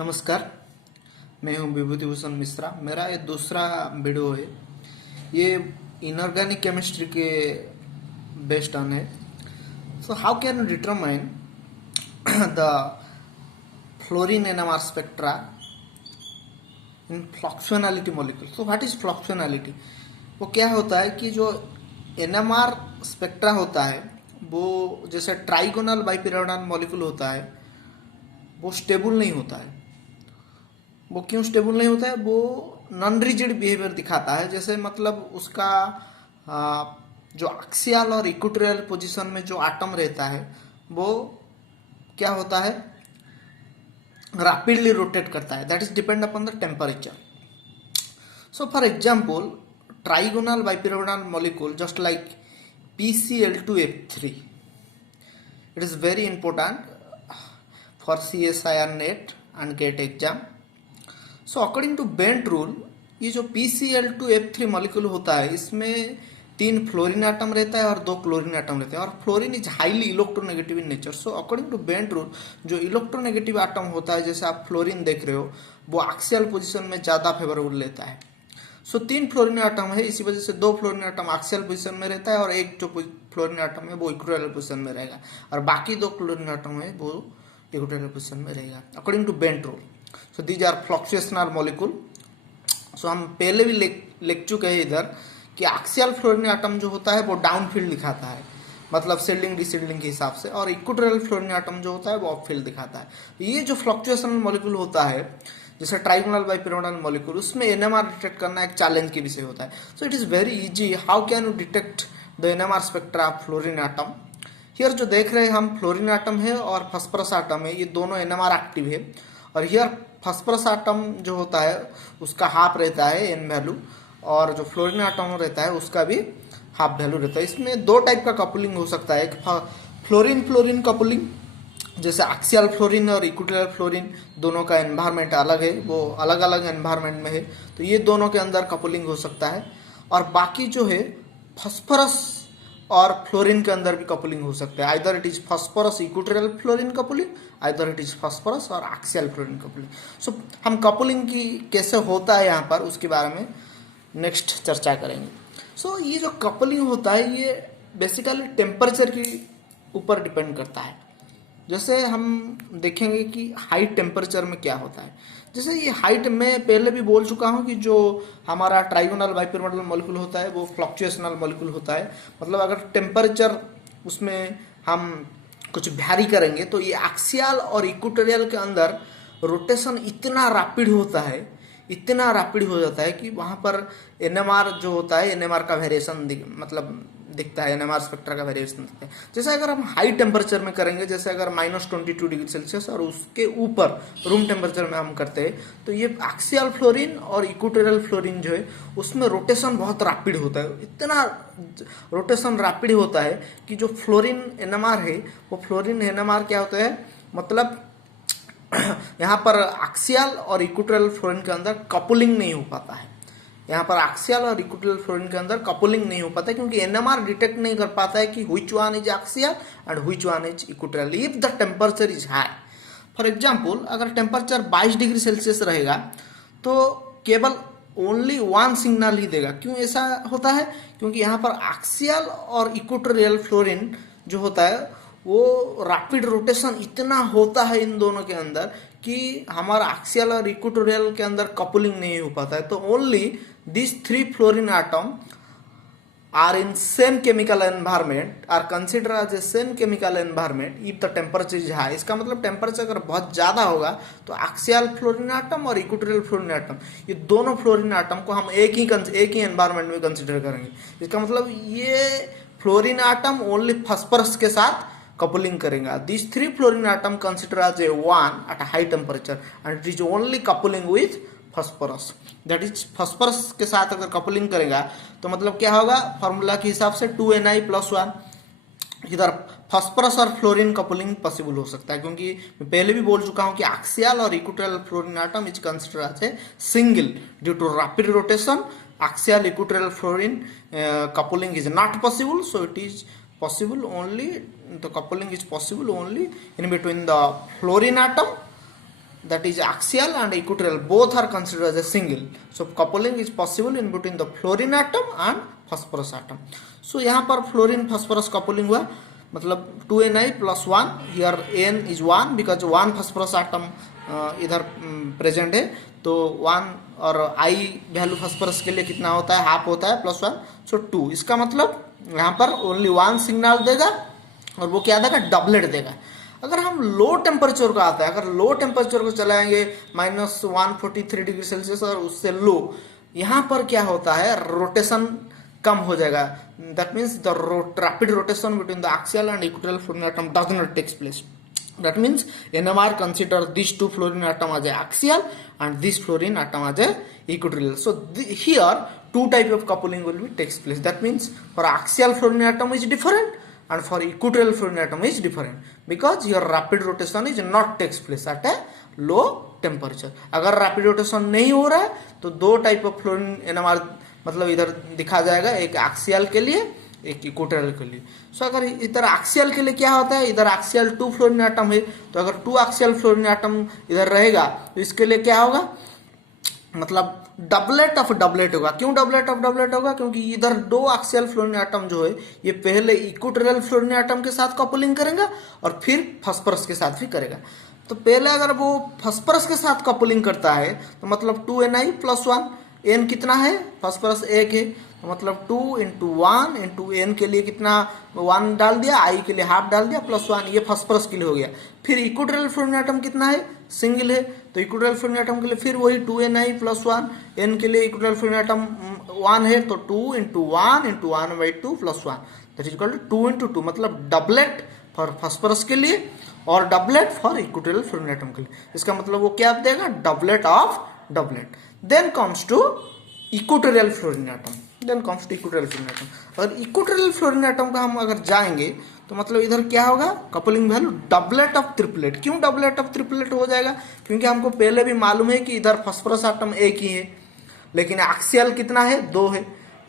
नमस्कार, मैं हूं विभूति भूषण मिश्रा। मेरा ये दूसरा वीडियो है। ये इनऑर्गेनिक केमिस्ट्री के बेस्ड ऑन है। So how can you determine the fluorine NMR spectra in fluxionality molecule. So what is fluxionality? वो क्या होता है कि जो एनएमआर स्पेक्ट्रा होता है वो जैसे ट्राइगोनल बाइपिरियोडल मॉलिक्यूल होता है, वो स्टेबल नहीं होता है। वो क्यों स्टेबल नहीं होता है? वो नॉन रिजिड बिहेवियर दिखाता है। जैसे मतलब उसका जो एक्सियल और इक्वेटोरियल पोजीशन में जो एटम रहता है वो क्या होता है, रैपिडली रोटेट करता है। That is depend upon the temperature. So for example, trigonal bipyramidal molecule just like PCl2F3, it is very important for CSIR NET and GATE exam. So according to Bent rule, ये जो PCl2F3 molecule होता है इसमें 3 fluorine atom रहता है और 2 chlorine atom रहते हैं, और fluorine is highly electronegative in nature. So according to Bent rule, जो इलेक्ट्रोनेगेटिव एटम होता है, जैसे आप फ्लोरीन देख रहे हो, वो एक्सियल पोजीशन में ज़्यादा फेवरेबल लेता है। सो 3 फ्लोरीन एटम है, इसी वजह से 2 फ्लोरीन एटम एक्सियल पोजीशन में रहता है और एक जो फ्लोरीन एटम है वो इक्वेटोरियल पोजीशन में रहेगा, और बाकी 2 क्लोरीन एटम है वो इक्वेटोरियल पोजीशन में रहेगा according to Bent rule. So these are fluctuational molecule. So हम पहले भी लिख चुके हैं इधर कि एक्सियल फ्लोरीन एटम जो होता है वो डाउन फील्ड दिखाता है, मतलब सेल्डिंग डिसेल्डिंग के हिसाब से, और इक्वेटोरियल फ्लोरीन एटम जो होता है वो अप फील्ड दिखाता है। ये जो फ्लक्चुएशनल मॉलिक्यूल होता है, जैसे ट्राइगोनल बाइपिरियोडल मॉलिक्यूल, उसमें एनएमआर डिटेक्ट करना एक चैलेंज के विषय होता है। सो it is very easy. How can you detect the NMR spectra of fluorine atom? Here जो देख रहे हैं हम, फ्लोरीन एटम है और फास्फोरस एटम है, ये दोनों एनएमआर एक्टिव है। और हियर फास्फोरस एटम जो होता है उसका हाफ रहता है एन वैल्यू, और जो फ्लोरीन एटम रहता है उसका भी हाफ वैल्यू रहता है। इसमें 2 टाइप का कपलिंग हो सकता है। एक फ्लोरीन फ्लोरीन कपलिंग, जैसे एक्सियल फ्लोरीन और इक्वेटोरियल फ्लोरीन दोनों का एनवायरनमेंट अलग है, वो अलग अलग एनवायरनमेंट में है, तो ये दोनों के अंदर कपलिंग हो सकता है। और बाकी जो है फास्फोरस और फ्लोरीन के अंदर भी कपलिंग हो सकता है। Either it is phosphorus equatorial fluorine coupling, either it is phosphorus और एक्सियल फ्लोरीन कपलिंग। सो हम कपलिंग की कैसे होता है यहाँ पर उसके बारे में नेक्स्ट चर्चा करेंगे। सो ये जो कपलिंग होता है ये बेसिकली टेम्परेचर के ऊपर डिपेंड करता है। जैसे हम देखेंगे कि हाई टेम्परेचर में क्या होता है। जैसे ये हाइट में पहले भी बोल चुका हूँ कि जो हमारा ट्राइगोनल बाइपिरियोडल मॉलिक्यूल होता है वो फ्लक्चुएशनल मॉलिक्यूल होता है। मतलब अगर टेम्परेचर उसमें हम कुछ वैरी करेंगे तो ये एक्सियल और इक्वेटोरियल के अंदर रोटेशन इतना रैपिड होता है, इतना रैपिड हो जाता है कि वहाँ पर एनएमआर जो होता है, एनएमआर का वेरिएशन मतलब दिखता है, एनएमआर स्पेक्ट्रा का वेरिएशन दिखता है। जैसे अगर हम हाई टेम्परेचर में करेंगे, जैसे अगर -22 डिग्री सेल्सियस और उसके ऊपर रूम टेम्परेचर में हम करते हैं, तो ये एक्सियल फ्लोरीन और इक्वेटोरियल फ्लोरीन जो है उसमें रोटेशन बहुत रैपिड होता है। इतना रोटेशन रैपिड होता है कि जो फ्लोरीन एनएमआर है वो फ्लोरीन एनएमआर क्या होता है, मतलब यहाँ पर एक्सियल और इक्वेटोरियल फ्लोरीन के अंदर कपलिंग नहीं हो पाता है। यहाँ पर एक्सियल और इक्वेटोरियल फ्लोरीन के अंदर कपलिंग नहीं हो पाता है क्योंकि एनएमआर डिटेक्ट नहीं कर पाता है कि which one is axial and which one is equatorial if the temperature is high. For example, अगर टेम्परेचर 22 डिग्री सेल्सियस रहेगा तो केवल ओनली 1 सिग्नल ही देगा। क्यों ऐसा होता है? क्योंकि यहाँ पर एक्सियल और इक्वेटोरियल फ्लोरीन जो होता है वो रैपिड रोटेशन इतना होता है इन दोनों के अंदर कि हमारा एक्सियल और इक्वेटोरियल के अंदर कपलिंग नहीं हो पाता है। तो only this 3 fluorine atom are in same chemical environment, are consider as a same chemical environment if the temperature is high. इसका मतलब टेम्परेचर अगर बहुत ज़्यादा होगा तो एक्सियल फ्लोरीन एटम और इक्वेटोरियल फ्लोरीन एटम, ये दोनों फ्लोरीन एटम को हम एक ही एनवायरमेंट में कंसिडर करेंगे। इसका मतलब ये फ्लोरीन एटम ओनली फास्फोरस के साथ coupling करेगा। These 3 fluorine atom consider as a one at a high temperature and it is only coupling with phosphorus. That is phosphorus के साथ अगर coupling करेगा तो मतलब क्या होगा, फॉर्मूला के हिसाब से 2Na+1। इधर फास्फोरस और फ्लोरीन कपलिंग पॉसिबल हो सकता है क्योंकि मैं पहले भी बोल चुका हूं कि एक्सियल और equatorial fluorine atom is consider as a single due to rapid rotation. Axial equatorial fluorine coupling is not possible, so it is possible only, the coupling is possible only in between the fluorine atom that is axial and equatorial both are considered as a single. So coupling is possible in between the fluorine atom and phosphorus atom. So यहाँ पर fluorine phosphorus coupling हुआ, मतलब 2Ni plus 1, here N is 1 because 1 phosphorus atom इधर present है, तो 1 और I value phosphorus के लिए कितना होता है, हाफ होता है, प्लस 1, सो 2. इसका मतलब यहाँ पर ओनली 1 सिग्नल देगा और वो क्या देगा, डबलेट देगा. अगर हम लो टेम्परेचर का आता है, अगर लो टेम्परेचर को चलाएंगे -143 डिग्री सेल्सियस और उससे लो, यहाँ पर क्या होता है, रोटेशन कम हो जाएगा. That means the rapid rotation between the axial and equatorial fluorine atom does not takes place. That means NMR consider these two fluorine atom as a axial and this fluorine atom as a equatorial. So here two type of coupling will be takes place. That means for axial fluorine atom is different and for equatorial fluorine atom is different because your rapid rotation is not takes place at a low temperature. अगर rapid rotation नहीं हो रहा है तो दो type of fluorine NMR मतलब इधर दिखा जाएगा, एक axial के लिए, एक इक्वेटोरियल के लिए. सो अगर इधर एक्सियल के लिए क्या होता है, इधर एक्सियल 2 फ्लोरीन एटम है, तो अगर 2 एक्सियल फ्लोरीन एटम इधर रहेगा तो इसके लिए क्या होगा, मतलब डबलेट ऑफ डबलेट होगा. क्यों डबलेट ऑफ डबलेट होगा, क्योंकि इधर 2 एक्सियल फ्लोरीन एटम जो है ये पहले इक्वेटोरियल फ्लोरीन एटम के साथ कपलिंग करेगा और फिर फास्फोरस के साथ भी करेगा. तो पहले अगर वो फास्फोरस के साथ कपलिंग करता है तो मतलब 2Ni plus 1, N कितना है, फास्फोरस 1 है, तो मतलब 2 × 1 × N के लिए कितना 1 डाल दिया, I के लिए हाफ डाल दिया, प्लस 1, ये फास्फोरस के लिए हो गया. फिर इक्वेटोरियल फ्लोरीन एटम कितना है, सिंगल है, तो इक्वेटोरियल फ्लोरीन एटम के लिए फिर वही 2Ni plus 1, N के लिए इक्वेटोरियल फ्लोरीन एटम 1 है, तो 2 × 1 × 1/2 plus 1, that is equal to 2 × 2, मतलब डबलेट फॉर फास्फोरस के लिए और doublet for equatorial fluorine atom के लिए. इसका मतलब वो क्या देगा, doublet of doublet. Then comes to equatorial fluorine atom. Then comes to equatorial fluorine atom. अगर इक्वेटोरियल फ्लोरीन एटम का हम अगर जाएंगे तो मतलब इधर क्या होगा, coupling value doublet of triplet. क्यों डबलेट ऑफ ट्रिपलेट हो जाएगा, क्योंकि हमको पहले भी मालूम है कि इधर फास्फोरस एटम एक ही है, लेकिन एक्सियल कितना है, 2 है.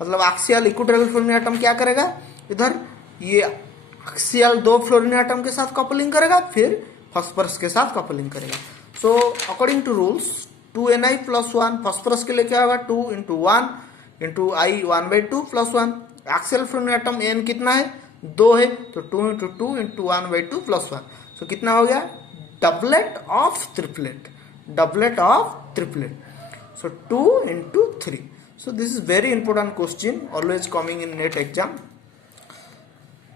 मतलब एक्सियल इक्वेटोरियल फ्लोरीन एटम क्या करेगा, इधर ये एक्सियल 2 फ्लोरीन एटम के साथ कपलिंग करेगा, फिर फास्फोरस के साथ कपलिंग करेगा. So according to rules 2Ni plus 1, phosphorus के लिए क्या होगा, 2 × 1 × I 1/2 plus 1. Axial fluorine atom N कितना है, 2 है, तो 2 × 2 × 1/2 प्लस 1. सो कितना हो गया, doublet of triplet, doublet of triplet. So 2 × 3. So this is very important question, always coming in NET exam.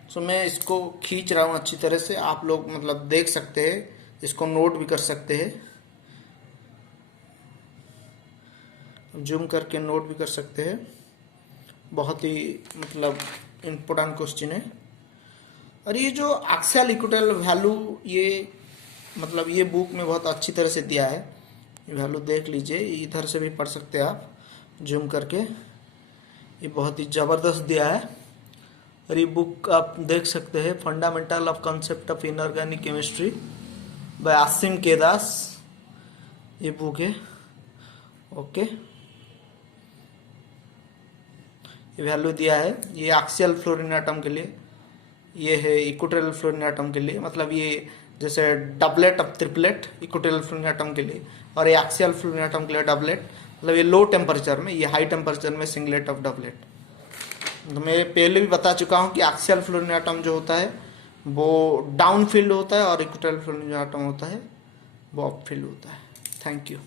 So मैं इसको खींच रहा हूँ अच्छी तरह से, आप लोग मतलब देख सकते हैं, इसको नोट भी कर सकते हैं, जूम करके नोट भी कर सकते हैं. बहुत ही मतलब इम्पोर्टेंट क्वेश्चन है. और ये जो एक्सियल इक्वेटोरियल वैल्यू, ये मतलब ये बुक में बहुत अच्छी तरह से दिया है, ये वैल्यू देख लीजिए, इधर से भी पढ़ सकते हैं आप जूम करके, ये बहुत ही ज़बरदस्त दिया है. और ये बुक आप देख सकते हैं, fundamental of concept of inorganic chemistry bye Asim के दास, ये बुक है. ओके, ये वैल्यू दिया है, ये एक्सियल फ्लोरीन एटम के लिए, ये है इक्वेटोरियल फ्लोरीन एटम के लिए, मतलब ये जैसे doublet of triplet equatorial fluorine atom के लिए, और ये एक्सियल फ्लोरीन एटम के लिए डबलेट, मतलब ये लो टेम्परेचर में, ये हाई टेम्परेचर में सिंगलेट ऑफ डबलेट. तो मैं पहले भी बता चुका हूँ कि एक्सियल फ्लोरीन एटम जो होता है वो डाउन फील्ड होता है और इक्वेटोरियल फ्लोरीन एटम होता है वो अप फील्ड होता है. Thank you.